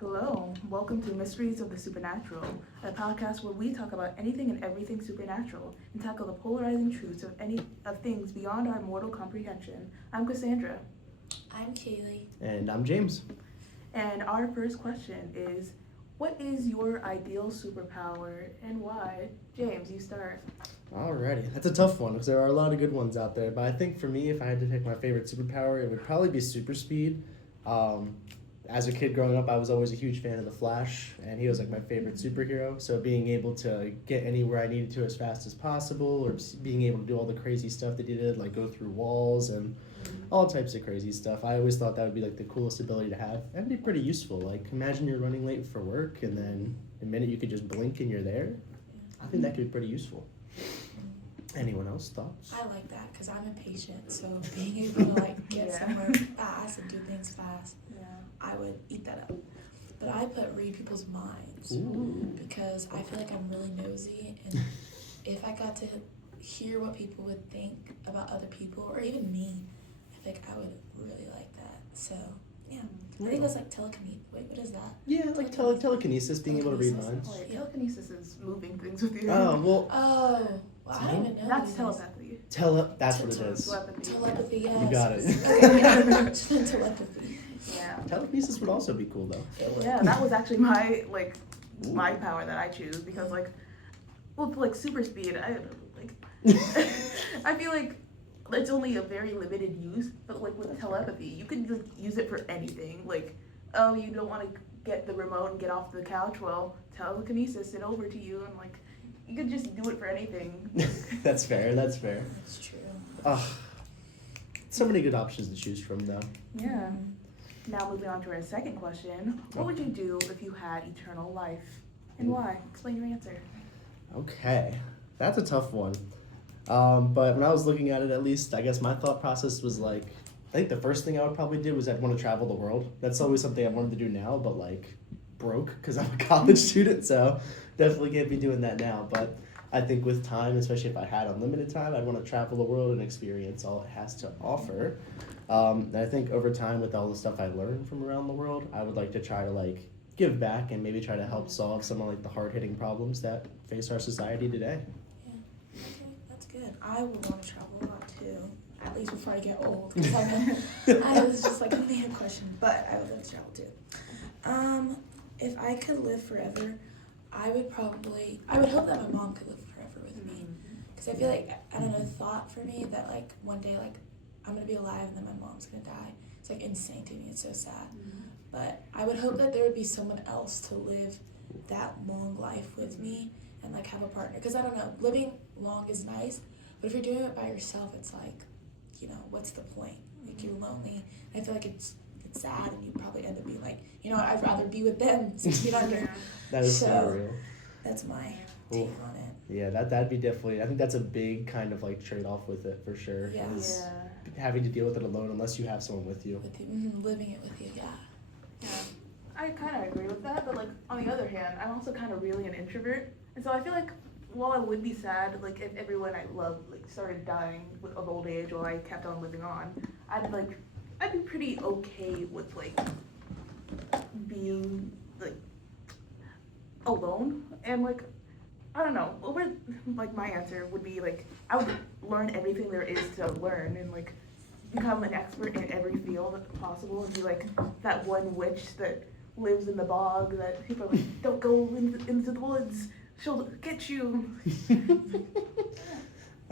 Hello, welcome to Mysteries of the Supernatural, a podcast where we talk about anything and everything supernatural and tackle the polarizing truths of things beyond our mortal comprehension. I'm Cassandra. I'm Kaylee. And I'm James. And our first question is, what is your ideal superpower and why? James, you start. Alrighty, that's a tough one because there are a lot of good ones out there. But I think for me, if I had to pick my favorite superpower, it would probably be super speed. As a kid growing up, I was always a huge fan of the Flash, and he was like my favorite superhero. So being able to get anywhere I needed to as fast as possible, or being able to do all the crazy stuff that he did, like go through walls and all types of crazy stuff. I always thought that would be like the coolest ability to have and be pretty useful. Like imagine you're running late for work, and then a minute you could just blink and you're there. I think that could be pretty useful. Anyone else thoughts? I like that because I'm impatient, so being able to like get somewhere fast and do things fast, I would eat that up. But I put read people's minds. Ooh. Because I feel like I'm really nosy, and if I got to hear what people would think about other people or even me, I think I would really like that. So yeah, I think that's like telekinesis. Wait, what is that? Yeah, like telekinesis, being able to read minds. Oh, yeah, telekinesis is moving things with you. Oh, well, Oh, well, I don't even know. That's these. telepathy. that's what it is. Telepathy. Telepathy, yes. You got it. Okay, yeah. Telepathy. Yeah. Telekinesis would also be cool, though. Yeah, that was actually my power that I choose because like super speed, I feel like it's only a very limited use, but like with telepathy, you can like use it for anything. Like, oh, you don't want to get the remote and get off the couch, well, telekinesis it over to you, and like you could just do it for anything. That's fair. That's true. So many good options to choose from, though. Yeah. Now moving on to our second question, what would you do if you had eternal life, and why? Explain your answer. Okay, that's a tough one. But when I was looking at it, at least, I guess my thought process was like, I think the first thing I would probably do was I'd want to travel the world. That's always something I wanted to do now, but like broke because I'm a college student, so definitely can't be doing that now. But I think with time, especially if I had unlimited time, I'd want to travel the world and experience all it has to offer. And I think over time, with all the stuff I learned from around the world, I would like to try to like give back and maybe try to help solve some of like the hard-hitting problems that face our society today. Yeah. Okay, that's good. I would want to travel a lot too. At least before I get old. 'Cause I was just like a man question, but I would love to travel too. If I could live forever, I would hope that my mom could live forever with me. Because I feel like, I don't know, thought for me that like one day like I'm going to be alive and then my mom's going to die. It's like insane to me. It's so sad. But I would hope that there would be someone else to live that long life with me and like have a partner. Because I don't know, living long is nice, but if you're doing it by yourself, it's like, you know, what's the point? Like you're lonely. And I feel like it's sad, and you probably end up being like, you know, I'd rather be with them 6 feet under. That is so So, real. That's my take Oof. on it. Yeah, that'd be definitely, I think that's a big kind of like trade-off with it for sure. Yeah. Is having to deal with it alone unless you have someone with you. With you, living it with you, yeah. Yeah, I kind of agree with that, but like on the other hand, I'm also kind of really an introvert, and so I feel like while I would be sad, like if everyone I love like started dying of old age while I kept on living on, I'd be pretty okay with like being like alone and like I don't know. Like my answer would be like I would learn everything there is to learn and like become an expert in every field possible and be like that one witch that lives in the bog that people are like, don't go into the woods, she'll get you.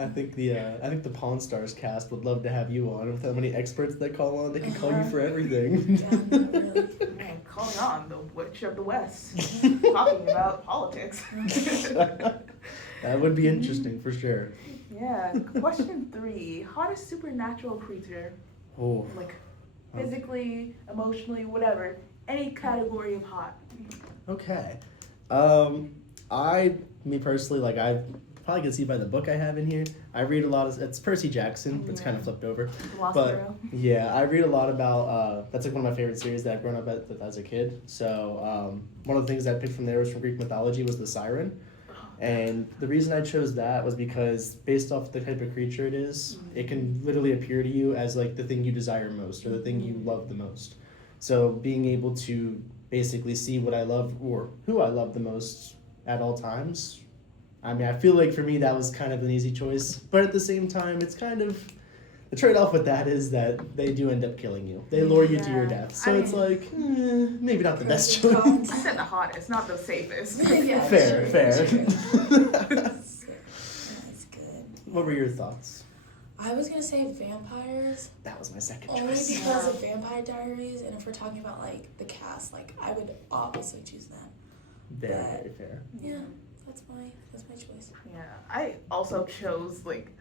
I think the Pawn Stars cast would love to have you on. With how many experts they call on, they can call you for everything. Yeah, really. Man, calling on the witch of the West, talking about politics. That would be interesting for sure. Yeah. Question 3: hottest supernatural creature, Oh, like physically, emotionally, whatever, any category of hot. okay. Me personally, like I probably can see by the book I have in here. I read a lot of, it's Percy Jackson, but it's kind of flipped over. Lost But Hero. yeah, I read a lot about, that's like one of my favorite series that I've grown up with as a kid. So one of the things I picked from there was from Greek mythology was the siren. And the reason I chose that was because based off the type of creature it is, it can literally appear to you as like the thing you desire most or the thing you love the most. So being able to basically see what I love or who I love the most at all times. I mean, I feel like for me that was kind of an easy choice, but at the same time, it's kind of the trade-off with that is that they do end up killing you. They lure you to your Yeah. death, so I it's mean- like maybe not the best Pros and choice. cons. I said the hottest, not the safest. Yeah, Fair, true, fair. true. That's good. What were your thoughts? I was gonna say vampires, That was my second only choice. because of Vampire Diaries, and if we're talking about like the cast, like I would obviously choose them. Very, very fair. Yeah, that's my choice. Yeah, I also chose like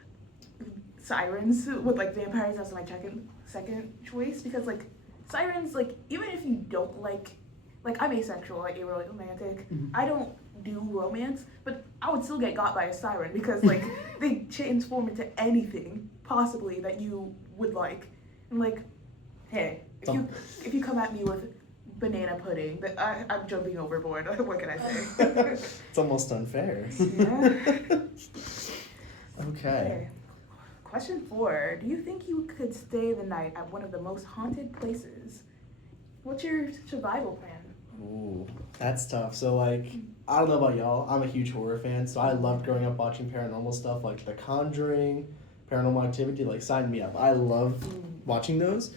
sirens with like vampires as my second choice because like sirens, like even if you don't like I'm asexual, like aromantic. Mhm. I don't do romance, but I would still get got by a siren because like they transform into anything possibly that you would like. And like, hey, if you come at me with banana pudding, that I'm jumping overboard. What can I say? It's almost unfair. Yeah. Okay. Question 4. Do you think you could stay the night at one of the most haunted places? What's your survival plan? Ooh, that's tough. So like, I don't know about y'all. I'm a huge horror fan, so I loved growing up watching paranormal stuff like The Conjuring, Paranormal Activity. Like, sign me up. I love watching those.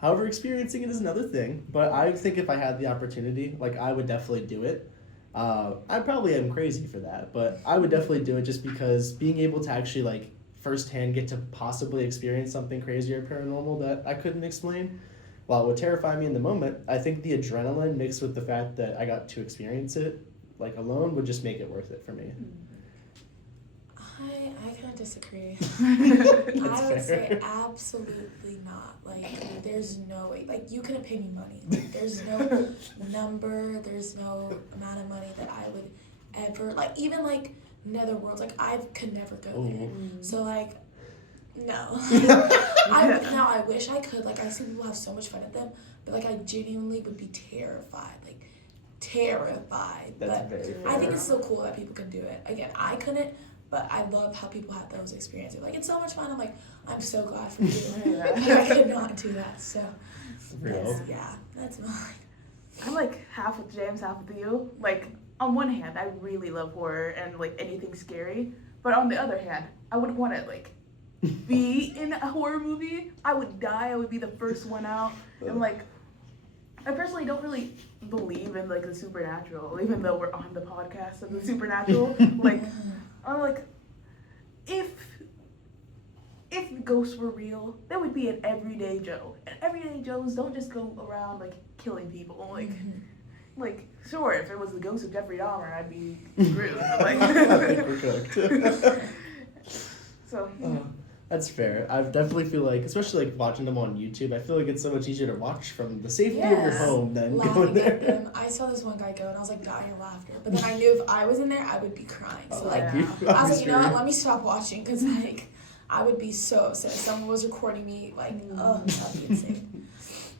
However, experiencing it is another thing. But I think if I had the opportunity, like, I would definitely do it. I probably am crazy for that, but I would definitely do it just because being able to actually like firsthand get to possibly experience something crazy or paranormal that I couldn't explain, while it would terrify me in the moment, I think the adrenaline mixed with the fact that I got to experience it like alone would just make it worth it for me. I kind of disagree. That's I would say fair. absolutely not. Like, there's no way. Like, you couldn't pay me money. Like, there's no number. There's no amount of money that I would ever like. Even like Netherworlds. Like, I could never go there. Ooh. So like, no. Now I wish I could. Like, I see people have so much fun at them, but like, I genuinely would be terrified. Like, terrified. That's But very fair. I think it's so cool that people can do it. Again, I couldn't. But I love how people have those experiences. Like, it's so much fun. I'm like, I'm so glad for you. Yeah. I could not do that. So, Real. that's mine. I'm like half with James, half with you. Like, on one hand, I really love horror and like anything scary. But on the other hand, I wouldn't want to like be in a horror movie. I would die. I would be the first one out. And like, I personally don't really believe in like the supernatural, even though we're on the podcast of the supernatural. Like, I'm like, if ghosts were real, there would be an everyday Joe. And everyday Joes don't just go around like killing people. Like sure, if it was the ghost of Jeffrey Dahmer, I'd be screwed. I think we're cooked. So That's fair. I definitely feel like, especially like watching them on YouTube, I feel like it's so much easier to watch from the safety of your Yes. home than going Laughing there. at them. I saw this one guy go, and I was like dying of laughter. But then I knew if I was in there, I would be crying. So like, yeah. I was like, you know what? Let me stop watching because like, I would be so upset if someone was recording me. Like, oh, that'd be insane.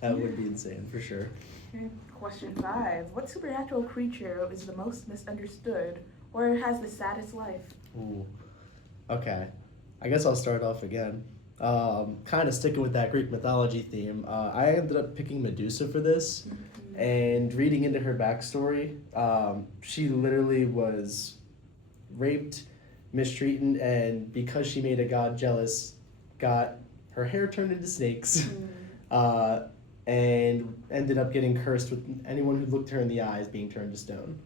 That would be insane for sure. Okay, question 5. What supernatural creature is the most misunderstood or has the saddest life? Ooh. Okay. I guess I'll start off again. Kind of sticking with that Greek mythology theme. I ended up picking Medusa for this, and reading into her backstory, she literally was raped, mistreated, and because she made a god jealous, got her hair turned into snakes, and ended up getting cursed with anyone who looked her in the eyes being turned to stone.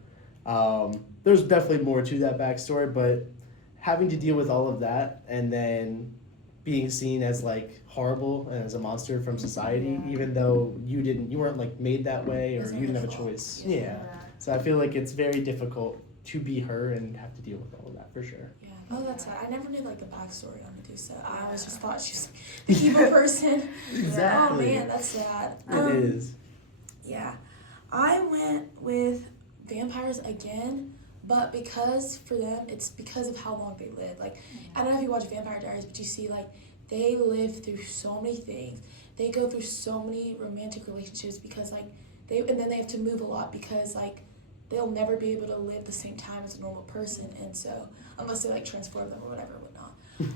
There's definitely more to that backstory, but having to deal with all of that and then being seen as like horrible and as a monster from society, Yeah. even though you weren't like made that way or Wasn't you didn't her have a fault. choice. Yeah. Yeah. So I feel like it's very difficult to be her and have to deal with all of that for sure. Yeah. Oh, that's sad. I never knew like the backstory on Medusa. I always just thought she was like, the evil person. Oh man, that's sad. It is. Yeah, I went with vampires again, but because for them, it's because of how long they live. Like, I don't know if you watch Vampire Diaries, but you see, like, they live through so many things. They go through so many romantic relationships because, like, and then they have to move a lot because, like, they'll never be able to live the same time as a normal person, and so, unless they, like, transform them or whatever, whatnot.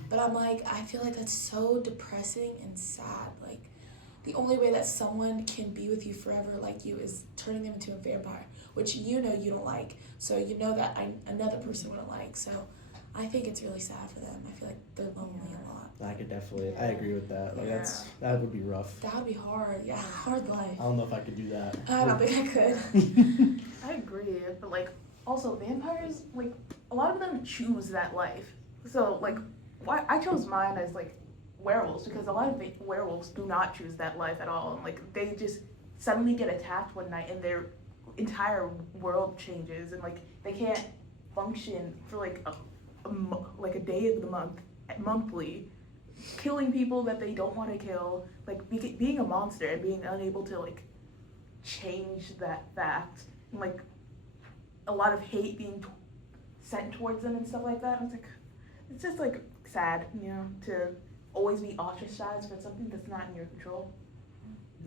But I'm like, I feel like that's so depressing and sad. Like, the only way that someone can be with you forever like you is turning them into a vampire, which you know you don't like. So you know that another person wouldn't like. So I think it's really sad for them. I feel like they're lonely a lot. I could definitely, I agree with that. Like Yeah. that would be rough. That would be hard. Yeah, hard life. I don't know if I could do that. I don't think I could. I agree, but like also vampires, like a lot of them choose that life. So like, why I chose mine as like werewolves because a lot of werewolves do not choose that life at all, and like they just suddenly get attacked one night and their entire world changes, and like they can't function for like a day of the month, monthly, killing people that they don't want to kill, like being a monster and being unable to like change that fact, and like a lot of hate being sent towards them and stuff like that. It's like, it's just like sad, you know, to always be ostracized for something that's not in your control.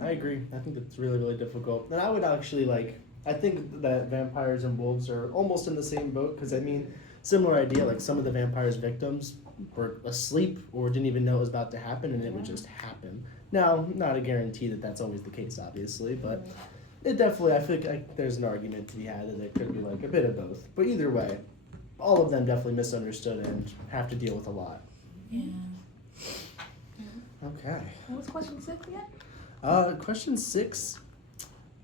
I agree. I think that's really, really difficult. And I would actually I think that vampires and wolves are almost in the same boat because, I mean, similar idea. Like some of the vampires' victims were asleep or didn't even know it was about to happen and it would just happen. Now, not a guarantee that that's always the case, obviously, but it definitely, I feel like there's an argument to be had that it could be like a bit of both. But either way, all of them definitely misunderstood and have to deal with a lot. Yeah. Okay. What was question 6 again? Question 6.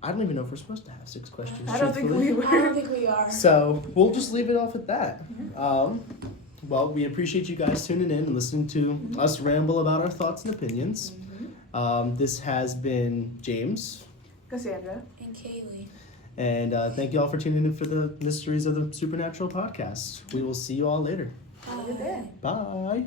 I don't even know if we're supposed to have 6 questions. I don't think truthfully. we I don't were. think we are. So we'll just leave it off at that. Well, we appreciate you guys tuning in and listening to us ramble about our thoughts and opinions. This has been James. Cassandra. And Kaylee. And thank you all for tuning in for the Mysteries of the Supernatural podcast. We will see you all later. Have a good day. Bye.